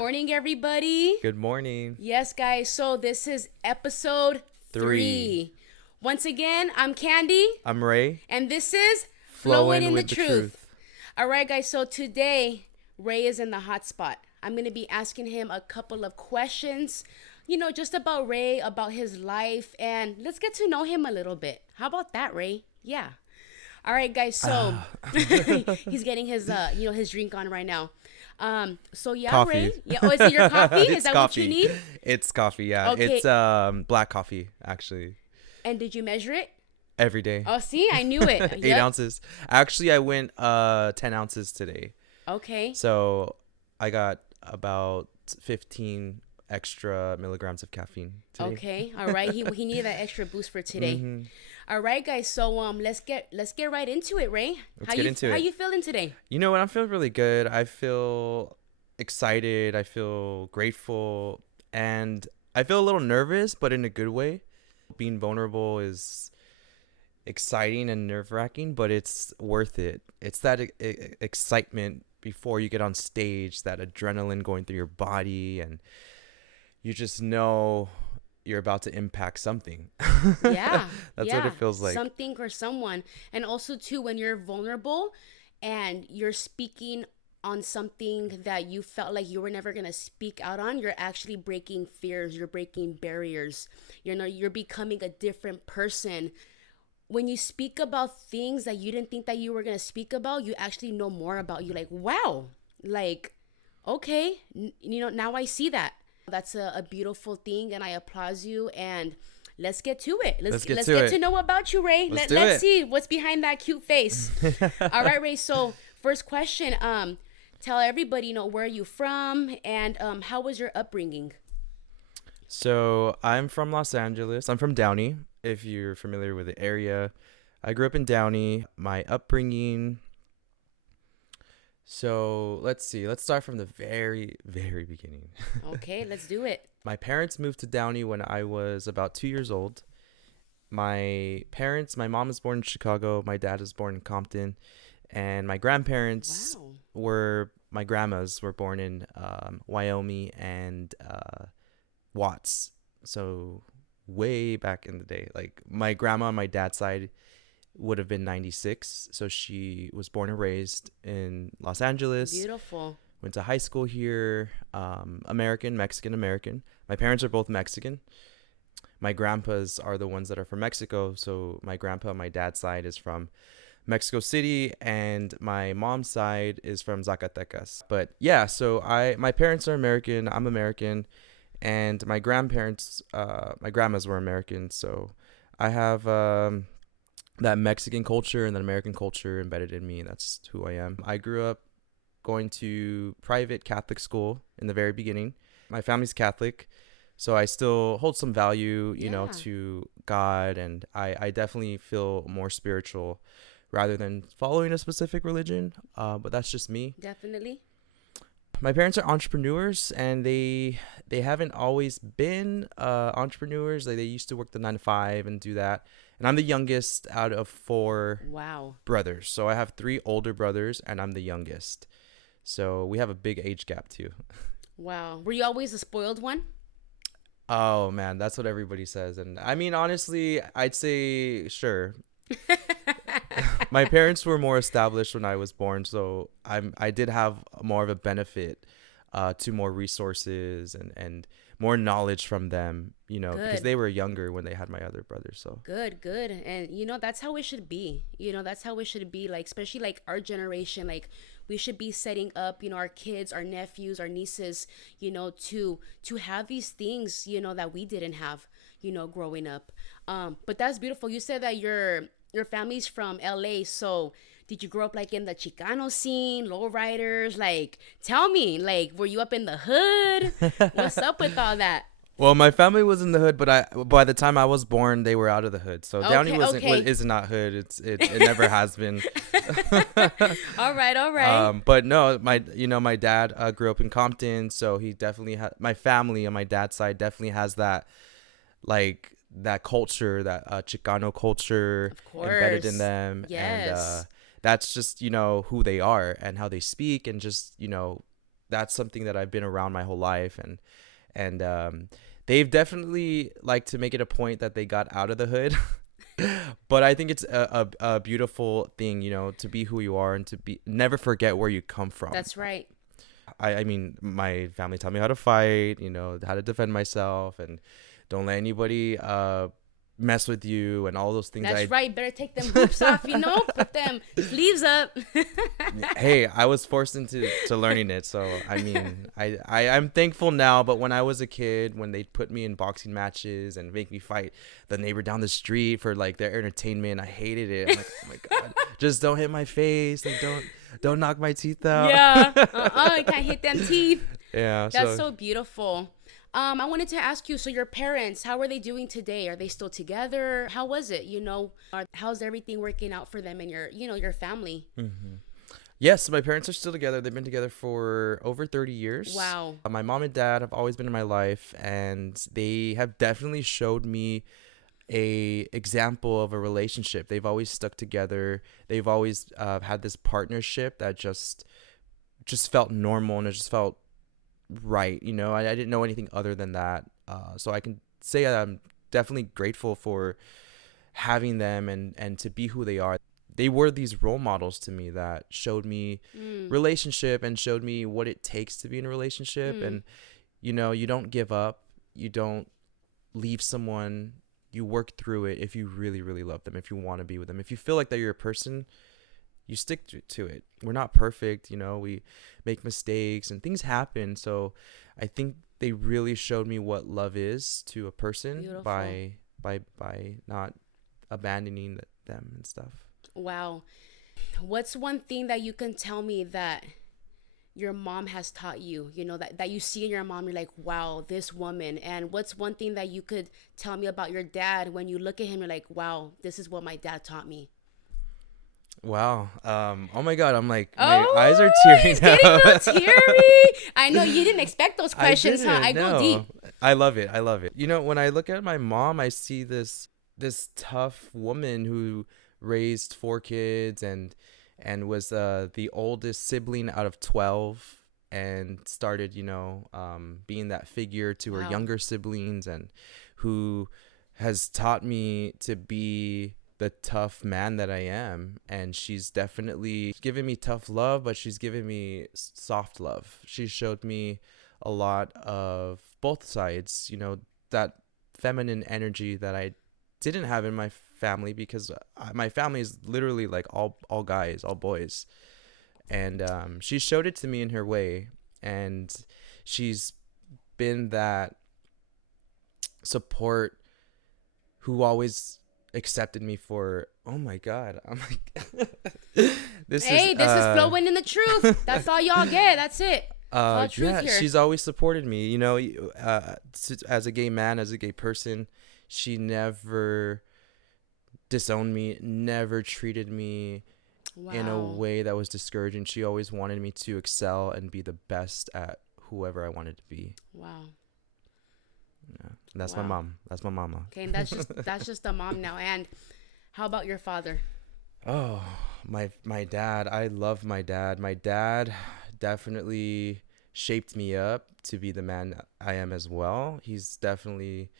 morning, everybody. Good morning. Yes, guys. So this is episode 3. Once again, I'm Candy. I'm Ray. And this is Flowin in the with the truth. All right, guys. So today, Ray is in the hot spot. I'm going to be asking him a couple of questions, just about Ray, about his life, and let's get to know him a little bit. How about that, Ray? Yeah. All right, guys. So he's getting his, his drink on right now. So yeah, Coffee. Ray. Yeah. Oh, is it your coffee? Is that coffee. what you need? It's coffee. Yeah. Okay. It's black coffee actually. And did you measure it? Every day. Oh, see, I knew it. 8 ounces. Actually, I went 10 ounces today. Okay. So I got about 15 extra milligrams of caffeine today. Okay. All right. He needed that extra boost for today. Mm-hmm. All right, guys. So let's get right into it, Ray. Let's get into it. How you feeling today? You know what? I'm feeling really good. I feel excited. I feel grateful, and I feel a little nervous, but in a good way. Being vulnerable is exciting and nerve-wracking, but it's worth it. It's that excitement before you get on stage, that adrenaline going through your body, and you just know you're about to impact something. Yeah. That's what it feels like. Something or someone. And also too, when you're vulnerable and you're speaking on something that you felt like you were never going to speak out on, you're actually breaking fears, you're breaking barriers. You're becoming a different person. When you speak about things that you didn't think that you were going to speak about, you actually know more about you. Like, wow, like, okay, now I see that. That's a beautiful thing, and I applaud you. And let's get to it. Let's get to know about you, Ray. Let's see what's behind that cute face. All right, Ray. So first question, tell everybody, where are you from, and how was your upbringing? So I'm from Los Angeles. I'm from Downey, if you're familiar with the area. I grew up in Downey. My upbringing. So let's see. Let's start from the very, very beginning. Okay, let's do it. My parents moved to Downey when I was about 2 years old. My mom was born in Chicago. My dad was born in Compton. And my grandparents my grandmas were born in Wyoming and Watts. So way back in the day. Like my grandma on my dad's side would have been 96. So she was born and raised in Los Angeles. Beautiful. Went to high school here. Mexican American. My parents are both Mexican. My grandpas are the ones that are from Mexico. So my grandpa on my dad's side is from Mexico City, and my mom's side is from Zacatecas. But yeah, so my parents are American. I'm American, and my grandparents, my grandmas were American. So I have that Mexican culture and that American culture embedded in me, and that's who I am. I grew up going to private Catholic school in the very beginning. My family's Catholic, so I still hold some value, to God, and I definitely feel more spiritual rather than following a specific religion, but that's just me. Definitely. My parents are entrepreneurs, and they haven't always been entrepreneurs. Like they used to work the 9 to 5 and do that. And I'm the youngest out of 4 brothers. So I have 3 older brothers, and I'm the youngest. So we have a big age gap too. Wow. Were you always the spoiled one? Oh man, that's what everybody says. And I mean, honestly, I'd say sure. My parents were more established when I was born, so I did have more of a benefit to more resources and more knowledge from them, because they were younger when they had my other brothers. So good. And that's how it should be. That's how it should be. Like, especially like our generation, like we should be setting up, our kids, our nephews, our nieces, to have these things, that we didn't have, growing up. But that's beautiful. You said that your family's from LA, so did you grow up like in the Chicano scene, lowriders? Like, tell me, like, were you up in the hood? What's up with all that? Well, my family was in the hood, but by the time I was born, they were out of the hood. So Downey is not hood. It never has been. All right. But no, my dad grew up in Compton, so he definitely had, my family on my dad's side definitely has that, like, that culture, that Chicano culture embedded in them. Yes. And that's just, who they are and how they speak, and just, that's something that I've been around my whole life. And they've definitely like to make it a point that they got out of the hood. But I think it's a beautiful thing, you know, to be who you are and to be never forget where you come from. That's right. I mean, my family taught me how to fight, you know, how to defend myself, and don't let anybody mess with you and all those things. That's right. Better take them hoops off, you know? Put them sleeves up. Hey, I was forced into learning it, so I mean, I'm thankful now. But when I was a kid, when they put me in boxing matches and make me fight the neighbor down the street for like their entertainment, I hated it. I'm like, oh my god, just don't hit my face, like don't knock my teeth out. Yeah. You can't hit them teeth. Yeah, That's so beautiful. I wanted to ask you, so your parents, how are they doing today? Are they still together? How was it? You know, how's everything working out for them and your family? Yes, my parents are still together. They've been together for over 30 years. Wow. My mom and dad have always been in my life, and they have definitely showed me a example of a relationship. They've always stuck together. They've always had this partnership that just felt normal, and it just felt right. You know, I didn't know anything other than that. So I can say I'm definitely grateful for having them and to be who they are. They were these role models to me that showed me relationship and showed me what it takes to be in a relationship. And, you know, you don't give up. You don't leave someone. You work through it if you really, really love them, if you want to be with them. If you feel like that you're a person, you stick to it. We're not perfect, you know, we make mistakes and things happen. So I think they really showed me what love is to a person. Beautiful. by not abandoning them and stuff. Wow. What's one thing that you can tell me that your mom has taught you, you know, that you see in your mom, you're like, wow, this woman? And what's one thing that you could tell me about your dad when you look at him, you're like, wow, this is what my dad taught me? Wow. Oh my God. I'm like, my eyes are tearing he's getting a little teary. I know you didn't expect those questions, huh? I go deep. I love it. I love it. You know, when I look at my mom, I see this tough woman who raised 4 kids and was the oldest sibling out of 12, and started, you know, being that figure to her younger siblings, and who has taught me to be the tough man that I am. And she's definitely given me tough love, but she's given me soft love. She showed me a lot of both sides, you know, that feminine energy that I didn't have in my family, because my family is literally like all guys, all boys. And she showed it to me in her way, and she's been that support who always accepted me for, oh my God, I'm like this is Flowin in the truth. That's all y'all get. That's it. All truth yeah, here. she's always supported me, you know, as a gay man, as a gay person. She never disowned me, never treated me in a way that was discouraging. She always wanted me to excel and be the best at whoever I wanted to be. Wow. Yeah, that's my mom. That's my mama. Okay, and that's just a mom now. And how about your father? Oh, my dad. I love my dad. My dad definitely shaped me up to be the man I am as well. He's definitely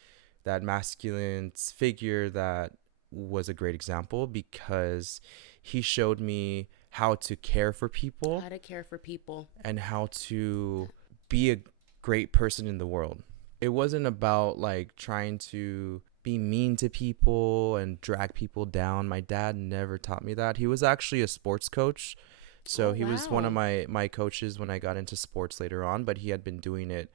that masculine figure that was a great example, because he showed me how to care for people. How to care for people. And how to be a great person in the world. It wasn't about like trying to be mean to people and drag people down. My dad never taught me that. He was actually a sports coach. So he was one of my coaches when I got into sports later on, but he had been doing it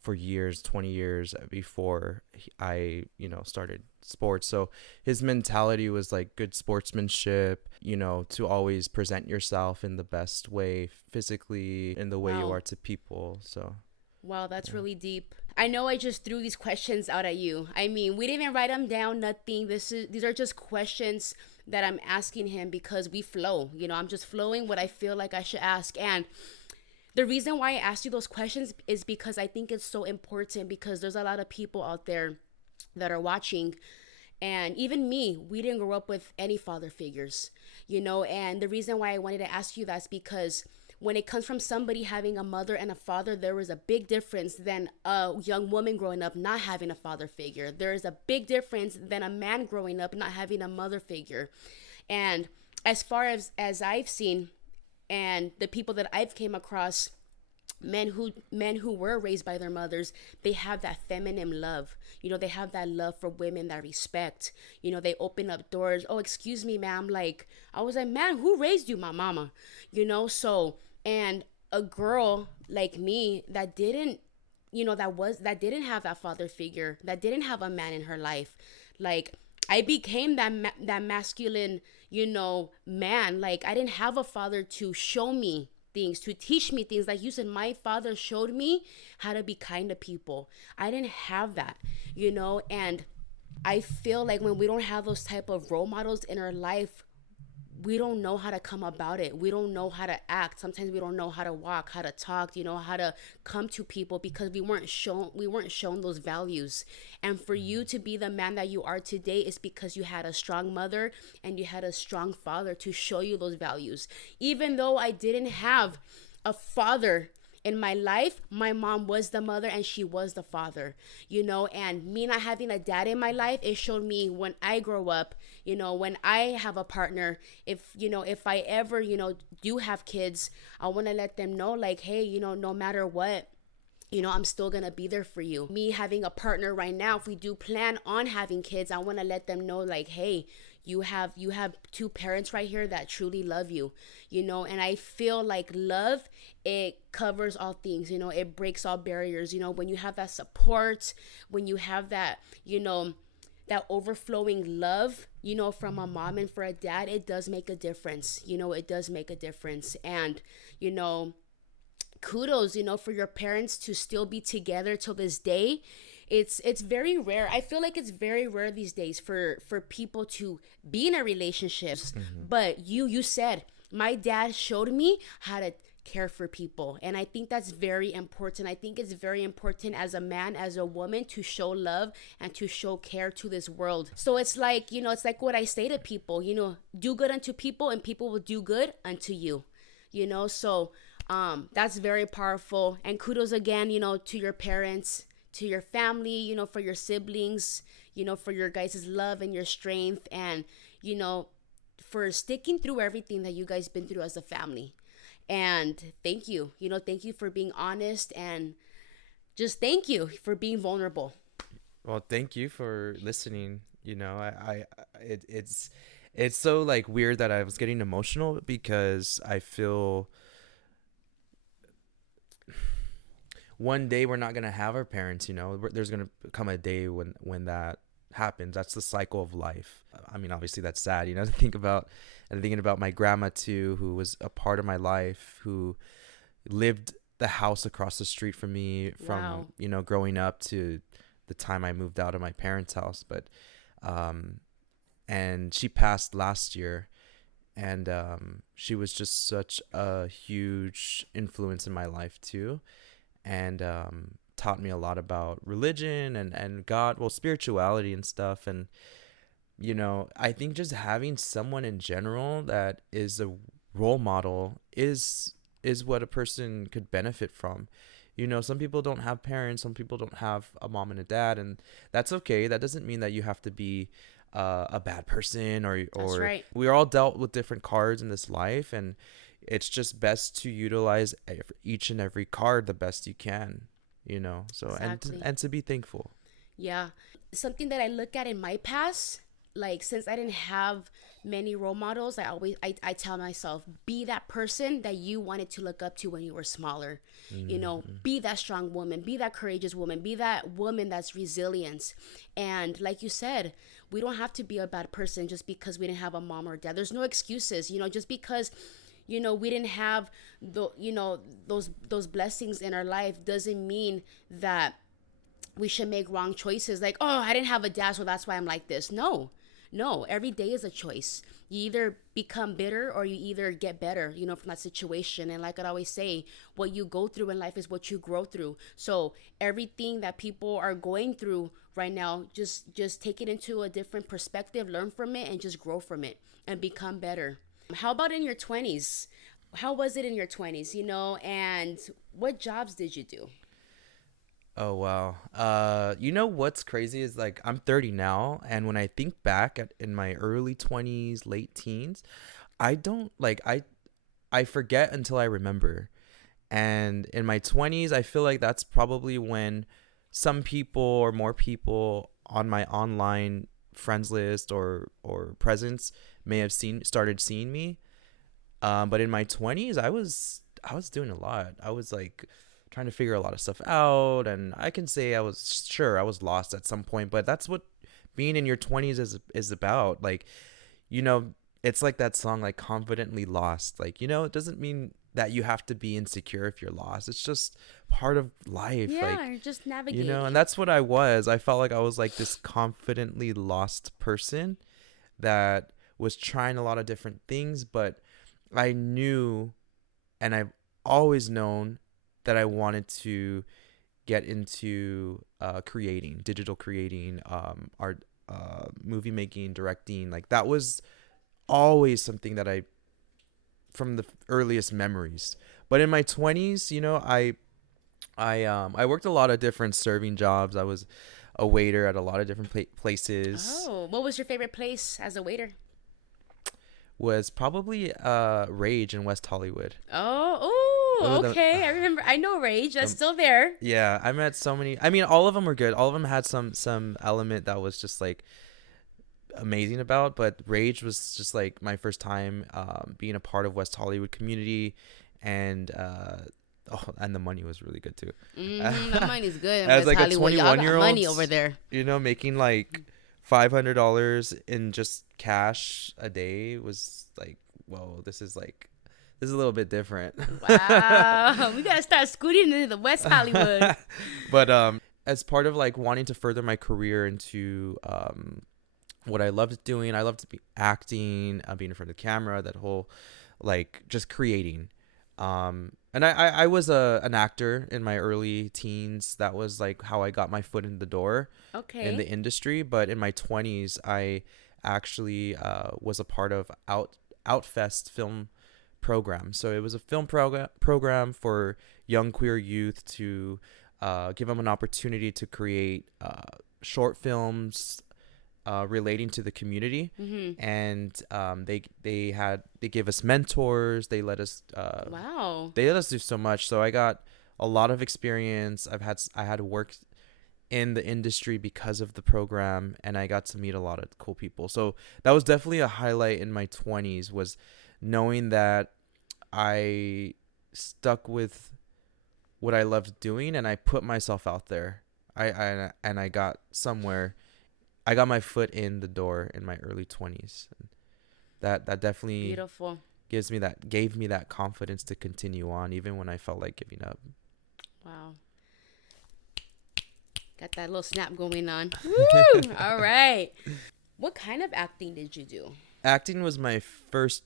for years, 20 years before I, you know, started sports. So his mentality was like good sportsmanship, you know, to always present yourself in the best way, physically, in the way you are to people. So wow, that's really deep. I know I just threw these questions out at you. I mean, we didn't even write them down, nothing. These are just questions that I'm asking him because we flow. You know, I'm just flowing what I feel like I should ask. And the reason why I asked you those questions is because I think it's so important, because there's a lot of people out there that are watching. And even me, we didn't grow up with any father figures, you know. And the reason why I wanted to ask you that's because when it comes from somebody having a mother and a father, there is a big difference than a young woman growing up not having a father figure. There is a big difference than a man growing up not having a mother figure. And as far as I've seen, and the people that I've came across, men who were raised by their mothers, they have that feminine love. They have that love for women, that respect. They open up doors. Oh, excuse me, ma'am. Like, I was like, man, who raised you? My mama. So, and a girl like me that didn't, that didn't have that father figure, that didn't have a man in her life, like, I became that masculine, man. Like, I didn't have a father to show me things, to teach me things. Like you said, my father showed me how to be kind to people. I didn't have that, and I feel like when we don't have those type of role models in our life, we don't know how to come about it. We don't know how to act. Sometimes we don't know how to walk, how to talk, how to come to people, because we weren't shown those values. And for you to be the man that you are today is because you had a strong mother and you had a strong father to show you those values. Even though I didn't have a father in my life, my mom was the mother and she was the father, and me not having a dad in my life, it showed me when I grow up, when I have a partner, if I ever, do have kids, I want to let them know, like, hey, no matter what, I'm still gonna be there for you. Me having a partner right now, if we do plan on having kids, I want to let them know, like, hey, you have two parents right here that truly love you, and I feel like love, it covers all things, it breaks all barriers, when you have that support, when you have that, that overflowing love, from a mom and for a dad, it does make a difference. It does make a difference. And, kudos, for your parents to still be together till this day. It's very rare. I feel like it's very rare these days for people to be in a relationship. But you said, my dad showed me how to care for people, and I think that's very important. I think it's very important as a man, as a woman, to show love and to show care to this world. So it's like, it's like what I say to people, do good unto people and people will do good unto you, so that's very powerful. And kudos again, to your parents, to your family, for your siblings, for your guys' love and your strength, and for sticking through everything that you guys been through as a family. And thank you for being honest, and just thank you for being vulnerable. Well, thank you for listening. It's so like weird that I was getting emotional because I feel one day we're not gonna have our parents. There's gonna come a day when that happens. That's the cycle of life. I mean, obviously that's sad, to think about. And thinking about my grandma too, who was a part of my life, who lived the house across the street from me from Wow. growing up to the time I moved out of my parents' house. But and she passed last year, and she was just such a huge influence in my life too, and taught me a lot about religion and God, well, spirituality and stuff. And I think just having someone in general that is a role model is what a person could benefit from. Some people don't have parents, some people don't have a mom and a dad, and that's okay. That doesn't mean that you have to be a bad person, That's or right. we're all dealt with different cards in this life, and it's just best to utilize each and every card the best you can. So Exactly. and to be thankful. Yeah. Something that I look at in my past, like, since I didn't have many role models, I tell myself, be that person that you wanted to look up to when you were smaller. Mm-hmm. Be that strong woman, be that courageous woman, be that woman that's resilient. And like you said, we don't have to be a bad person just because we didn't have a mom or dad. There's no excuses, just because we didn't have those blessings in our life doesn't mean that we should make wrong choices, like, oh, I didn't have a dad, so that's why I'm like this. No, no, every day is a choice. You either become bitter or you either get better, from that situation. And like I always say, what you go through in life is what you grow through. So everything that people are going through right now, just take it into a different perspective, learn from it, and just grow from it and become better. How about in your 20s? how was it in your 20s, and what jobs did you do? Oh wow. You know what's crazy is like I'm 30 now, and when I think back at in my early 20s, late teens, I don't like I forget until I remember. And in my 20s, I feel like that's probably when some people or more people on my online friends list or presence may have started seeing me. But in my 20s, I was doing a lot. I was like trying to figure a lot of stuff out, and I can say I was lost at some point, but that's what being in your 20s is about. Like, you know, it's like that song, like confidently lost. Like, it doesn't mean that you have to be insecure if you're lost. It's just part of life. Yeah, Like, you're just and navigating. that's what I was. I felt like I was like this confidently lost person that was trying a lot of different things, but I knew and I've always known that I wanted to get into creating, digital creating, art, movie making, directing. Like that was always something that from the earliest memories. But in my 20s, I worked a lot of different serving jobs. I was a waiter at a lot of different places. Oh, what was your favorite place as a waiter? Was probably Rage in West Hollywood. Oh, Those are okay. I remember. I know Rage. That's the still there. yeah, I met so many. I mean, all of them were good. All of them had some element that was just like amazing about. But Rage was just like my first time being a part of West Hollywood community, and and the money was really good too. That money's good in As West like a Hollywood. Y'all 21 got year old, money over there. making like $500 in just cash a day was like, whoa, this is a little bit different. Wow. We gotta start scooting into the West Hollywood. But as part of like wanting to further my career into what I loved doing, I loved to be acting, being in front of the camera, that whole like just creating. And I was an actor in my early teens. That was like how I got my foot in the door in Okay. the industry. But in my 20s, I actually was a part of Outfest film program. So it was a film program for young queer youth to give them an opportunity to create short films relating to the community, Mm-hmm. and they gave us mentors. Wow. They let us do so much. So I got a lot of experience. I had worked in the industry because of the program, and I got to meet a lot of cool people. So that was definitely a highlight in my 20s, was knowing that I stuck with what I loved doing and I put myself out there. I got somewhere. I got my foot in the door in my early 20s. That definitely Beautiful. gave me that confidence to continue on even when I felt like giving up. Wow. Got that little snap going on. Woo! All right. What kind of acting did you do? Acting was my first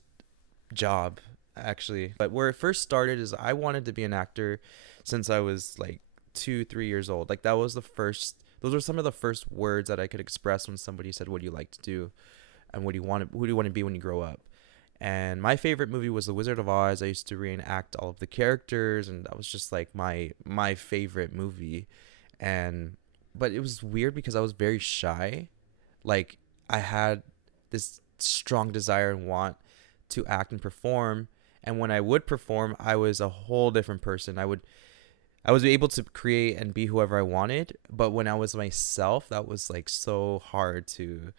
job, actually. But where it first started is I wanted to be an actor since I was like 2, 3 years old. Like that was the first. Those were some of the first words that I could express when somebody said, "What do you like to do?" and "What do you want? Who do you want to be when you grow up?" And my favorite movie was The Wizard of Oz. I used to reenact all of the characters, and that was just like my favorite movie. And but it was weird because I was very shy. Like I had this strong desire and want to act and perform, and when I would perform, I was a whole different person. I was able to create and be whoever I wanted, but when I was myself, that was like so hard to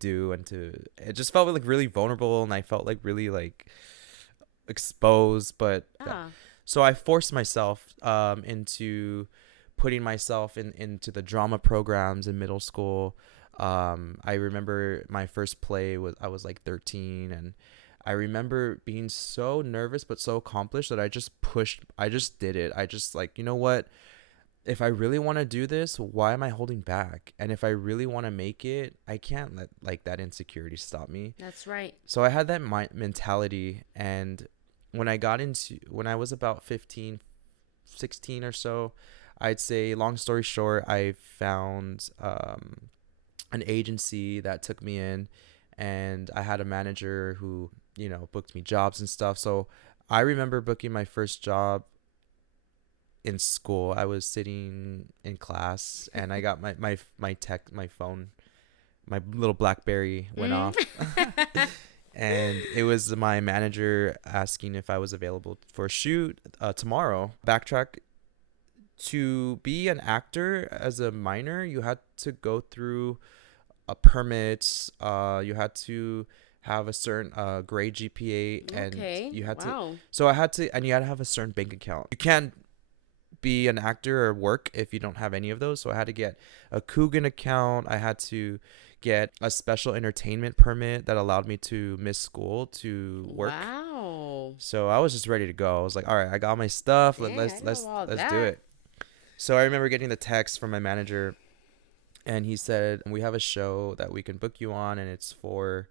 do, and to it just felt like really vulnerable, and I felt like really like exposed. Ah. So I forced myself into putting myself into the drama programs in middle school. I remember my first play was I was like 13, and I remember being so nervous but so accomplished that I just did it. I just like, you know what? If I really want to do this, why am I holding back? And if I really want to make it, I can't let like that insecurity stop me. That's right. So I had that mentality, and when I was about 15, 16 or so, I'd say long story short, I found an agency that took me in, and I had a manager who, booked me jobs and stuff. So I remember booking my first job in school. I was sitting in class and I got my phone, my little BlackBerry went Mm. off. And it was my manager asking if I was available for a shoot tomorrow. Backtrack, to be an actor as a minor, you had to go through a permits. You had to have a certain grade GPA, and Okay. you had to. Wow. So I had to, and you had to have a certain bank account. You can't be an actor or work if you don't have any of those. So I had to get a Coogan account. I had to get a special entertainment permit that allowed me to miss school to work. Wow. So I was just ready to go. I was like, all right, I got my stuff. Dang, Let's I didn't let's know all let's that. do it. So I remember getting the text from my manager, and he said, we have a show that we can book you on, and it's for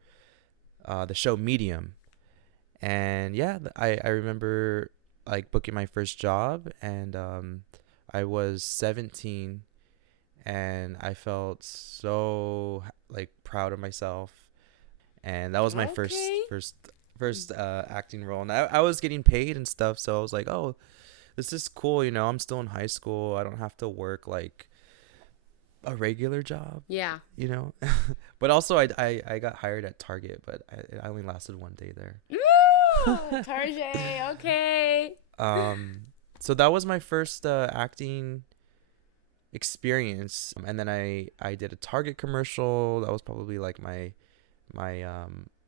the show Medium. And yeah, I remember like booking my first job, and I was 17, and I felt so like proud of myself, and that was my Okay. first acting role, and I was getting paid and stuff, so I was like, oh, this is cool, I'm still in high school, I don't have to work like a regular job, Yeah. but also I got hired at Target, but I only lasted one day there. Ooh, Tarjay. Okay. So that was my first acting experience, and then I did a Target commercial. That was probably like my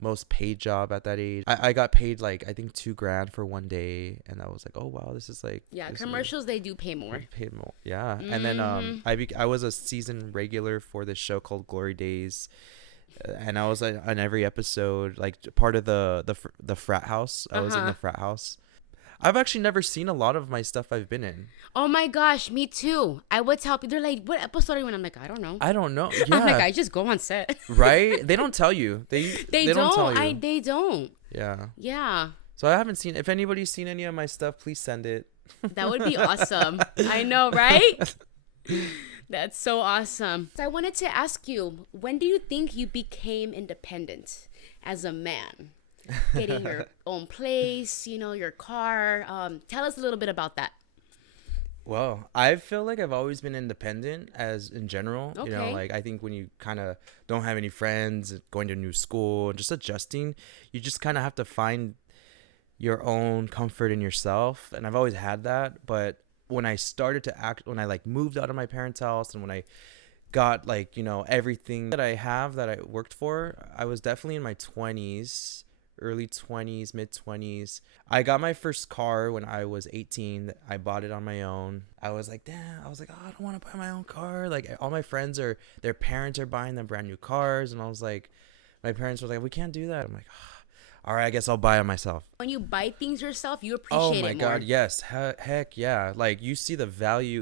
most paid job at that age. I got paid like I think $2,000 for one day, and I was like, oh wow, this is like, Yeah, this is commercials they do pay more. paid more, yeah. And then I was a season regular for this show called Glory Days, and I was on every episode, like part of the frat house. I was in the frat house. I've actually never seen a lot of my stuff I've been in. Oh my gosh, me too. I would tell people, they're like, what episode are you in? I'm like, I don't know. I don't know. I'm like, Yeah, I just go on set. right? They don't tell you. They don't tell you. They don't. Yeah. Yeah. So I haven't seen. If anybody's seen any of my stuff, please send it. That would be awesome. I know, right? That's so awesome. So I wanted to ask you, when do you think you became independent as a man? Getting your own place, your car. Tell us a little bit about that. Well, I feel like I've always been independent as in general. Okay. Like I think when you kind of don't have any friends, going to a new school, and just adjusting, you just kind of have to find your own comfort in yourself. And I've always had that. But when I started to act, when I like moved out of my parents' house, and when I got like, everything that I have that I worked for, I was definitely in my 20s. Early 20s, mid 20s. I got my first car when I was 18. I bought it on my own. I was like, damn, oh, I don't want to buy my own car. Like all my friends their parents are buying them brand new cars. And I was like, my parents were like, we can't do that. I'm like, all right, I guess I'll buy it myself. When you buy things yourself, you Oh appreciate my it more. God, yes. Heck yeah. Like you see the value.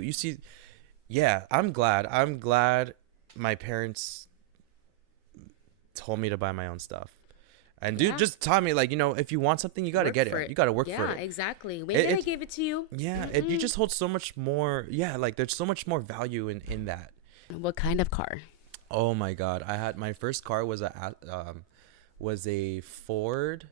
Yeah, I'm glad my parents told me to buy my own stuff. And dude, just taught me, like, if you want something, you got to get it. You got to work for it. Yeah, exactly. Wait, I gave it to you. Yeah, you just hold so much more. Yeah, like there's so much more value in that. What kind of car? Oh my God, I had my first car was a Ford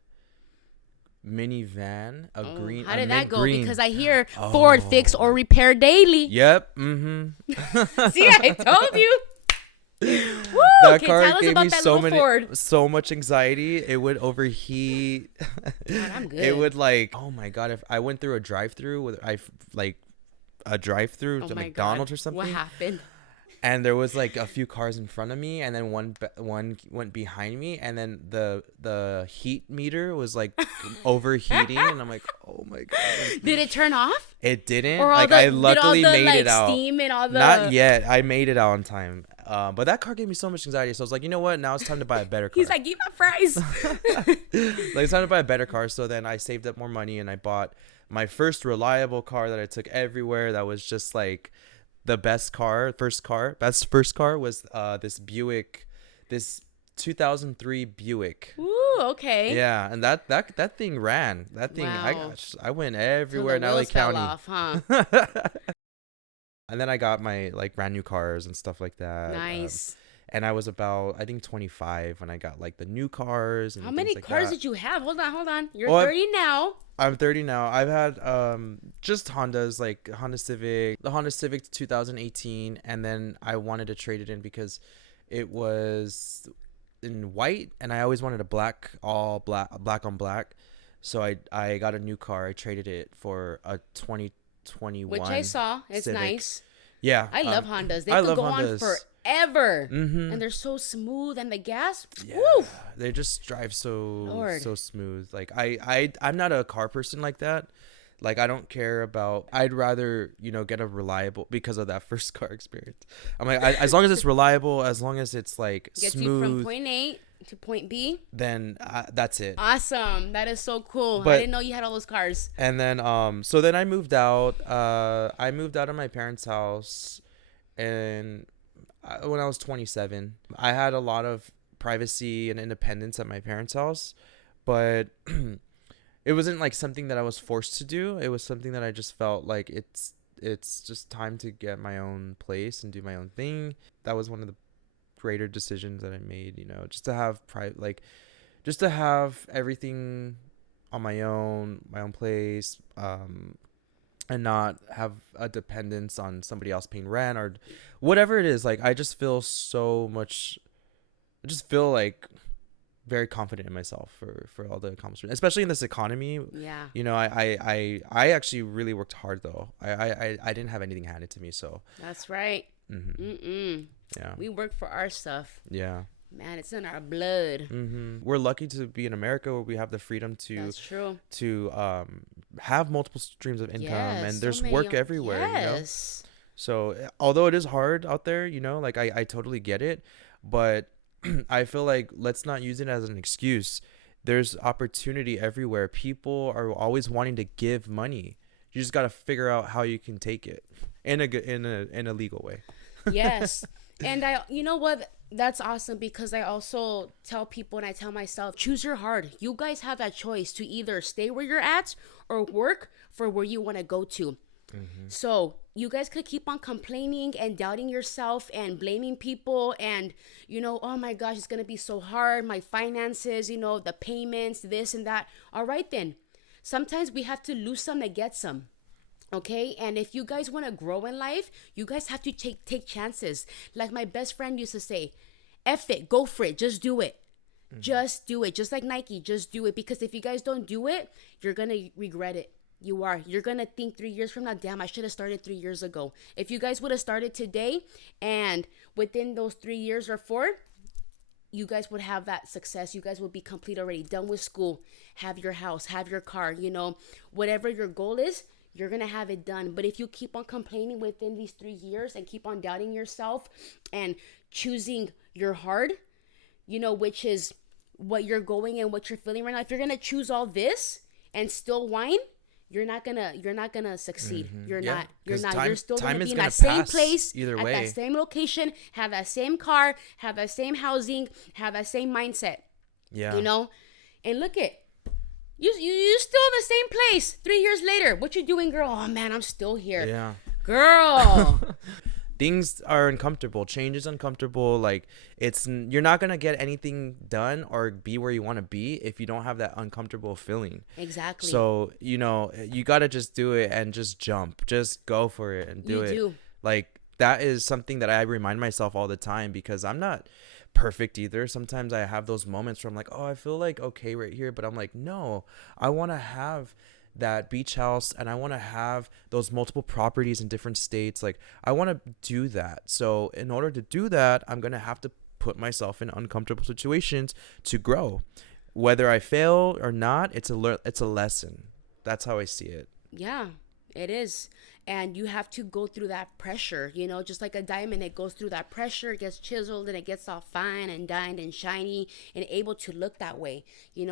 minivan, green. How did that go? Green. Because I hear Ford fix or repair daily. Yep. Mm-hmm. See, I told you. Woo! That Okay, car tell us gave about me that Ford. so much anxiety. It would overheat. God, I'm good. It would like, oh my God, if I went through a drive-through to my McDonald's God. or something. What happened? And there was like a few cars in front of me, and then one went behind me, and then the heat meter was like overheating, and I'm like, oh my God. Did it turn off? It didn't. Or Like I luckily made it out. Steam and all the... Not yet. I made it out on time. But that car gave me so much anxiety, so I was like, you know what? Now it's time to buy a better car. He's like, give my fries. Like it's time to buy a better car. So then I saved up more money, and I bought my first reliable car that I took everywhere. That was just like the best first car was this Buick, this 2003 Buick. Ooh, okay. Yeah, and that thing ran. That thing, Wow. I went everywhere in Till the LA wheels fell County. off, huh? And then I got my like brand new cars and stuff like that. Nice. And I was about, I think, 25 when I got like the new cars How and things many like cars that. did you have? Hold on. You're Oh, 30 now. I'm 30 now. I've had just Hondas, like the Honda Civic 2018, and then I wanted to trade it in because it was in white, and I always wanted a black on black. So I got a new car. I traded it for a Which I 2021 saw. It's Civic. nice. Yeah, I love Hondas. They I could love go on Hondas. forever. Mm-hmm. And they're so smooth. And the gas, Yeah, woo! they just drive Lord. so smooth. Like I'm not a car person like that. Like I don't care about. I'd rather get a reliable because of that first car experience. I'm like as long as it's reliable, as long as it's like Gets you from smooth, point A to point B. then that's it. Awesome. That is so cool. I But didn't know you had all those cars. and then so then I moved out. I moved out of my parents' house, and when I was 27, I had a lot of privacy and independence at my parents' house, but it wasn't like something that I was forced to do. It was something that I just felt like it's just time to get my own place and do my own thing. That was one of the greater decisions that I made, just to have just to have everything on my own place, and not have a dependence on somebody else paying rent or whatever it is. Like I just feel I just feel like very confident in myself for all the accomplishments, especially in this economy. Yeah. I actually really worked hard though. I didn't have anything handed to me, so That's right. mm-hmm. Yeah. We work for our stuff. Yeah. Man, it's in our blood. Mm-hmm. We're lucky to be in America where we have the freedom That's true. to have multiple streams of income, Yes, and so there's many work everywhere. Yes. So although it is hard out there, like I totally get it, but I feel like let's not use it as an excuse. There's opportunity everywhere. People are always wanting to give money. You just got to figure out how you can take it in a legal way. Yes. And you know what? That's awesome because I also tell people and I tell myself, choose your heart. You guys have that choice to either stay where you're at or work for where you want to go to. Mm-hmm. So you guys could keep on complaining and doubting yourself and blaming people and, oh my gosh, it's going to be so hard. My finances, the payments, this and that. All right, then. Sometimes we have to lose some to get some. Okay, and if you guys want to grow in life, you guys have to take chances. Like my best friend used to say, F it, go for it, just do it. Mm-hmm. Just do it. Just like Nike, just do it. Because if you guys don't do it, you're going to regret it. You are. You're going to think 3 years from now, damn, I should have started 3 years ago. If you guys would have started today and within those 3 years or 4, you guys would have that success. You guys would be complete already, done with school, have your house, have your car, whatever your goal is, you're going to have it done. But if you keep on complaining within these 3 years and keep on doubting yourself and choosing your heart, which is what you're going and what you're feeling right now, if you're going to choose all this and still whine, you're not gonna succeed. Mm-hmm. You're yeah, not. You're not. You're still gonna be in gonna that same place, either at way. that same location, have that same car, have that same housing, have that same mindset. Yeah. And look at you still in the same place 3 years later. What you doing, girl? Oh man, I'm still here. Yeah. Girl. Things are uncomfortable. Change is uncomfortable. Like you're not gonna get anything done or be where you want to be if you don't have that uncomfortable feeling. Exactly. So you gotta just do it and just jump, just go for it and do it. Like that is something that I remind myself all the time because I'm not perfect either. Sometimes I have those moments where I'm like, oh, I feel like okay right here, but I'm like, no, I want to have that beach house and I want to have those multiple properties in different states. Like I want to do that. So in order to do that, I'm going to have to put myself in uncomfortable situations to grow. Whether I fail or not, it's a lesson. That's how I see it. Yeah, it is. And you have to go through that pressure, just like a diamond, it goes through that pressure, it gets chiseled and it gets all fine and dined and shiny and able to look that way.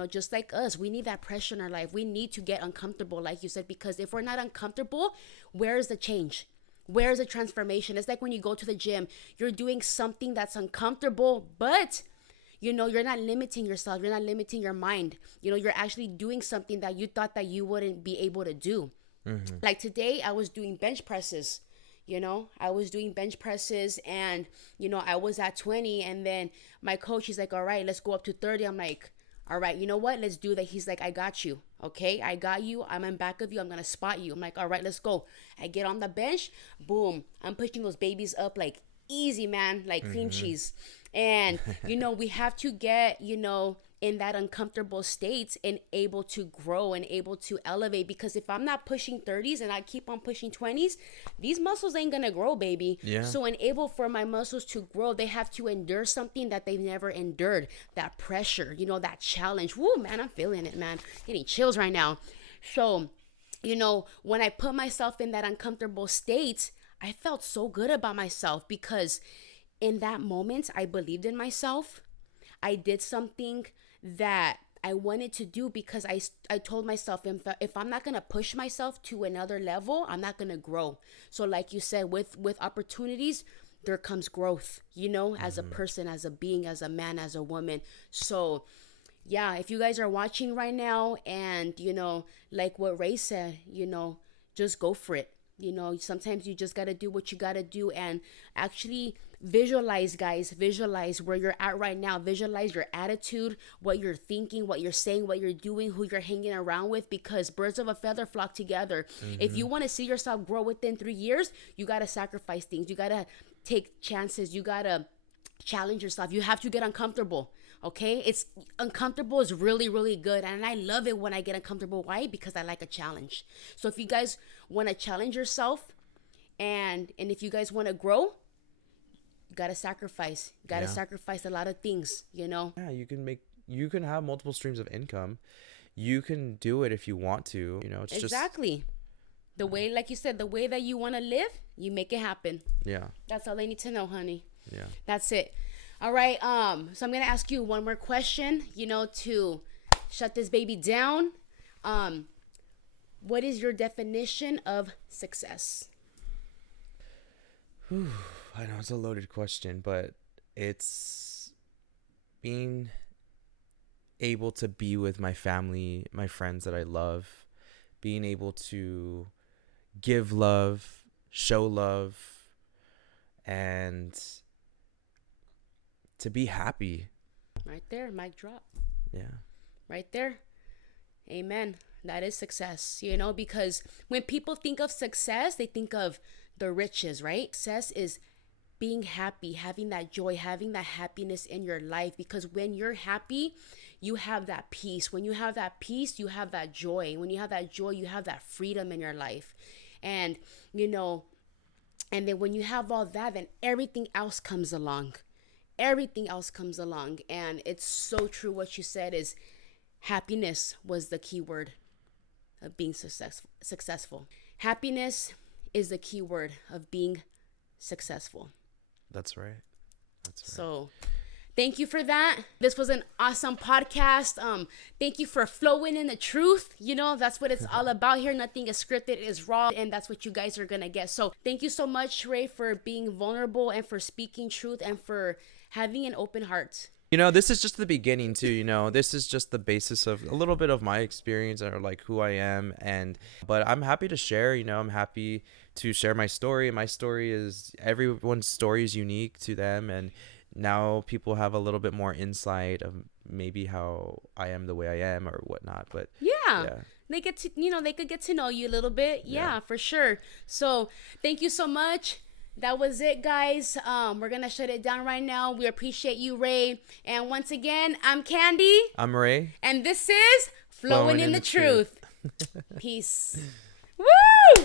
Just like us, we need that pressure in our life. We need to get uncomfortable, like you said, because if we're not uncomfortable, where is the change? Where is the transformation? It's like when you go to the gym, you're doing something that's uncomfortable, but you're not limiting yourself. You're not limiting your mind. You're actually doing something that you thought that you wouldn't be able to do. Mm-hmm. Like today, I was doing bench presses, You know, I was doing bench presses, and, you know, I was at 20, and then my coach, he's like, all right, let's go up to 30. I'm like, all right, you know what? Let's do that. He's like, I got you. Okay, I got you. I'm in back of you. I'm going to spot you. I'm like, all right, let's go. I get on the bench. Boom. I'm pushing those babies up like easy, man, like cream cheese. And, you know, we have to get, you know, in that uncomfortable states and able to grow and able to elevate, because if I'm not pushing 30s and I keep on pushing 20s, these muscles ain't gonna grow, baby. Yeah. So enable for my muscles to grow, they have to endure something that they've never endured. That pressure, you know, that challenge. Woo, man, I'm feeling it, man. Getting chills right now. So, you know, when I put myself in that uncomfortable state, I felt so good about myself, because in that moment I believed in myself. I did something that I wanted to do, because I told myself, if I'm not going to push myself to another level, I'm not going to grow. So like you said, with opportunities, there comes growth, you know, as a person, as a being, as a man, as a woman. So yeah, if you guys are watching right now, and, you know, like what Ray said, you know, just go for it. You know, sometimes you just got to do what you got to do, and actually visualize, guys. Visualize where you're at right now. Visualize your attitude, what you're thinking, what you're saying, what you're doing, who you're hanging around with, because birds of a feather flock together. If you want to see yourself grow within 3 years, you got to sacrifice things. You got to take chances. You got to challenge yourself. You have to get uncomfortable. Okay, it's uncomfortable is really, really good, and I love it when I get uncomfortable. Why? Because I like a challenge. So if you guys want to challenge yourself, and if you guys want to grow, you gotta sacrifice. You gotta sacrifice a lot of things, you know. Yeah, you can have multiple streams of income. You can do it if you want to. You know, it's exactly the way, like you said, the way that you want to live, you make it happen. Yeah. That's all they need to know, honey. Yeah. That's it. All right. So I'm gonna ask you one more question, you know, to shut this baby down. What is your definition of success? Whew, I know it's a loaded question, but it's being able to be with my family, my friends that I love, being able to give love, show love, and to be happy. Right there, mic drop. Yeah. Right there. Amen. That is success, you know, because when people think of success, they think of the riches, right? Success is being happy, having that joy, having that happiness in your life, because when you're happy, you have that peace. When you have that peace, you have that joy. When you have that joy, you have that freedom in your life. And, you know, and then when you have all that, then everything else comes along. Everything else comes along. And it's so true what you said, is happiness was the key word of being successful. Happiness is the key word of being successful. That's right. That's right. So thank you for that. This was an awesome podcast. Thank you for flowing in the truth. You know, that's what it's all about here. Nothing is scripted, it is raw, and that's what you guys are gonna get. So thank you so much, Ray, for being vulnerable and for speaking truth and for having an open heart. You know, this is just the beginning too, you know. This is just the basis of a little bit of my experience, or like who I am, but I'm happy to share, you know. I'm happy to share my story. My story is, everyone's story is unique to them, and now people have a little bit more insight of maybe how I am the way I am or whatnot. But yeah. They get to, you know, they could get to know you a little bit. Yeah, for sure. So thank you so much. That was it, guys. We're gonna shut it down right now. We appreciate you, Ray. And once again, I'm Candy. I'm Ray. And this is Flowin' in the Truth. Peace.